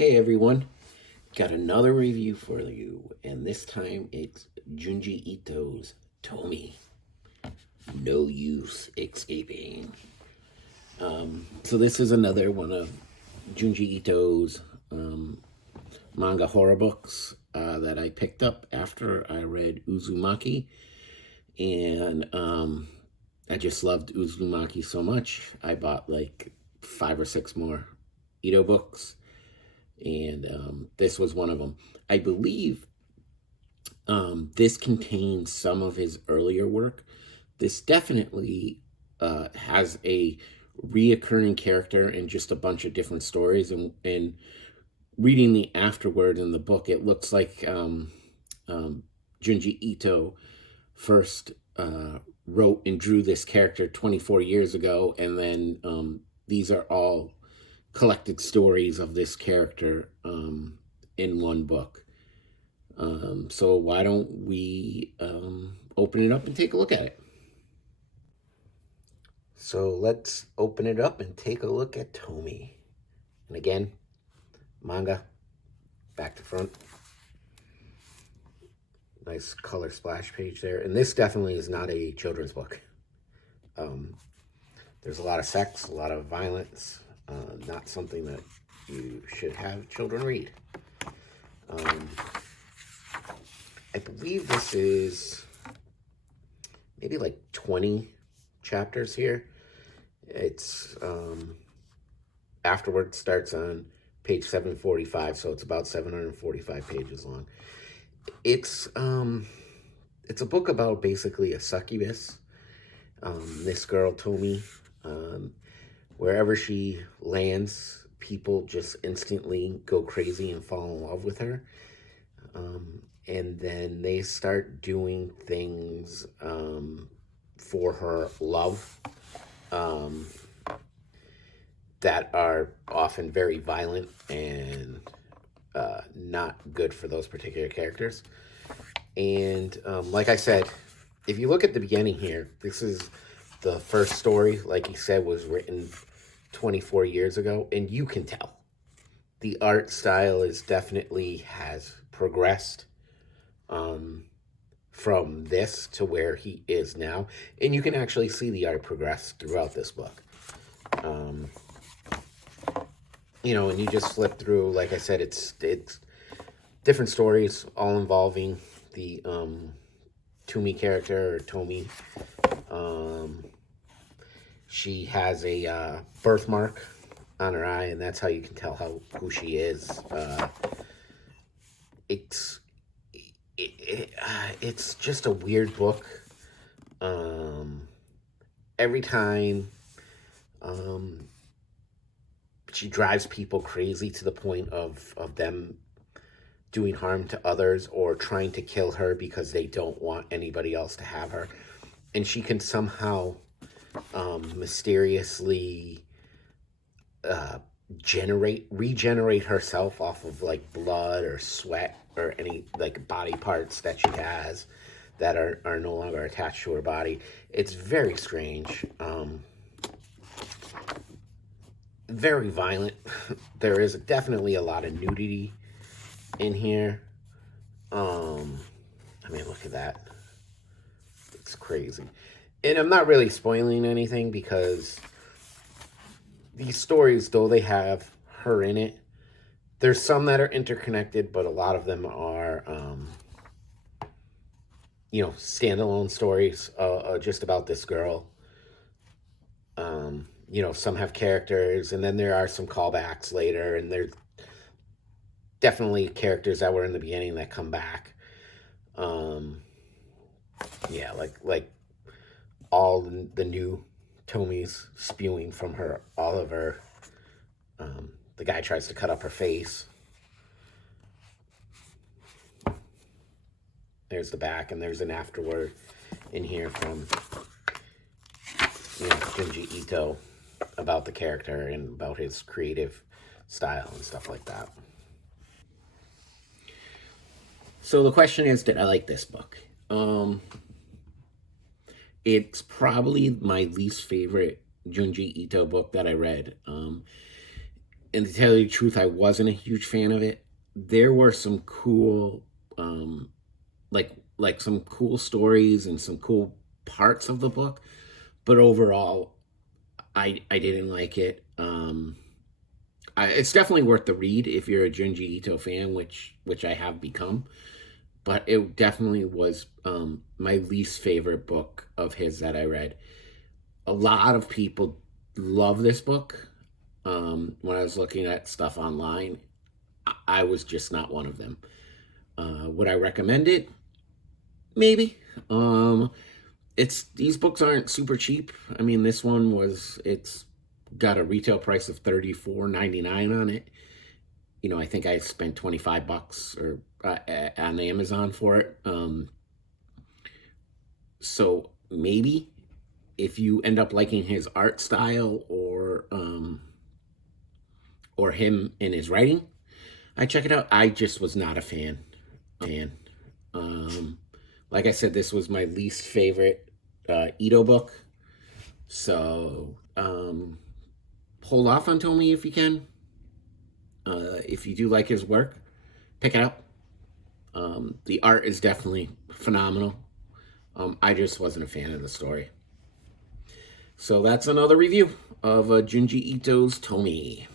Hey everyone, got another review for you, and this time it's Junji Ito's Tomie, No Use Escaping. So this is another one of Junji Ito's manga horror books that I picked up after I read Uzumaki, and I just loved Uzumaki so much, I bought like 5 or 6 more Ito books, and this was one of them. I believe this contains some of his earlier work. This definitely has a reoccurring character and just a bunch of different stories. And reading the afterword in the book, it looks like Junji Ito first wrote and drew this character 24 years ago, and then these are all collected stories of this character in one book. So why don't we open it up and take a look at it? So let's open it up and take a look at Tomie. And again, manga, back to front. Nice color splash page there. And this definitely is not a children's book. There's a lot of sex, a lot of violence. Not something that you should have children read. I believe this is maybe like 20 chapters here. It's afterward starts on page 745, so it's about 745 pages long. It's a book about basically a succubus. This girl Tomie, wherever she lands, people just instantly go crazy and fall in love with her. And then they start doing things for her love that are often very violent and not good for those particular characters. And like I said, if you look at the beginning here, this is the first story, like he said, was written 24 years ago, and you can tell the art style is definitely has progressed from this to where he is now, and you can actually see the art progress throughout this book. You know, and you just flip through, like I said, it's different stories, all involving the Tomie character, or Tomie. She has a birthmark on her eye, and that's how you can tell who she is. It's just a weird book. Every time she drives people crazy to the point of them doing harm to others or trying to kill her because they don't want anybody else to have her. And she can somehow mysteriously regenerate herself off of like blood or sweat or any like body parts that she has that are no longer attached to her body. It's very strange. Very violent. There is definitely a lot of nudity in here. I mean, look at that. It's crazy. And I'm not really spoiling anything because these stories, though they have her in it, there's some that are interconnected, but a lot of them are, you know, standalone stories just about this girl. You know, some have characters, and then there are some callbacks later, and there's definitely characters that were in the beginning that come back. Yeah, like all the new Tomies spewing from her, all of her. The guy tries to cut up her face. There's the back, and there's an afterword in here from, you know, Junji Ito about the character and about his creative style and stuff like that. So the question is, did I like this book? It's probably my least favorite Junji Ito book that I read. and to tell you the truth, I wasn't a huge fan of it. There were some cool, um, like some cool stories and some cool parts of the book, but overall, I didn't like it. It's definitely worth the read if you're a Junji Ito fan, which I have become. But it definitely was my least favorite book of his that I read. A lot of people love this book. When I was looking at stuff online, I was just not one of them. Would I recommend it? Maybe. It's these books aren't super cheap. I mean, this one it's got a retail price of $34.99 on it. I think I spent $25 or on Amazon for it. So maybe if you end up liking his art style or him in his writing, I check it out. I just was not a fan. Um, like I said, this was my least favorite Ito book. So hold off on Tomie if you can. If you do like his work, pick it up. The art is definitely phenomenal. I just wasn't a fan of the story. So that's another review of Junji Ito's Tomie.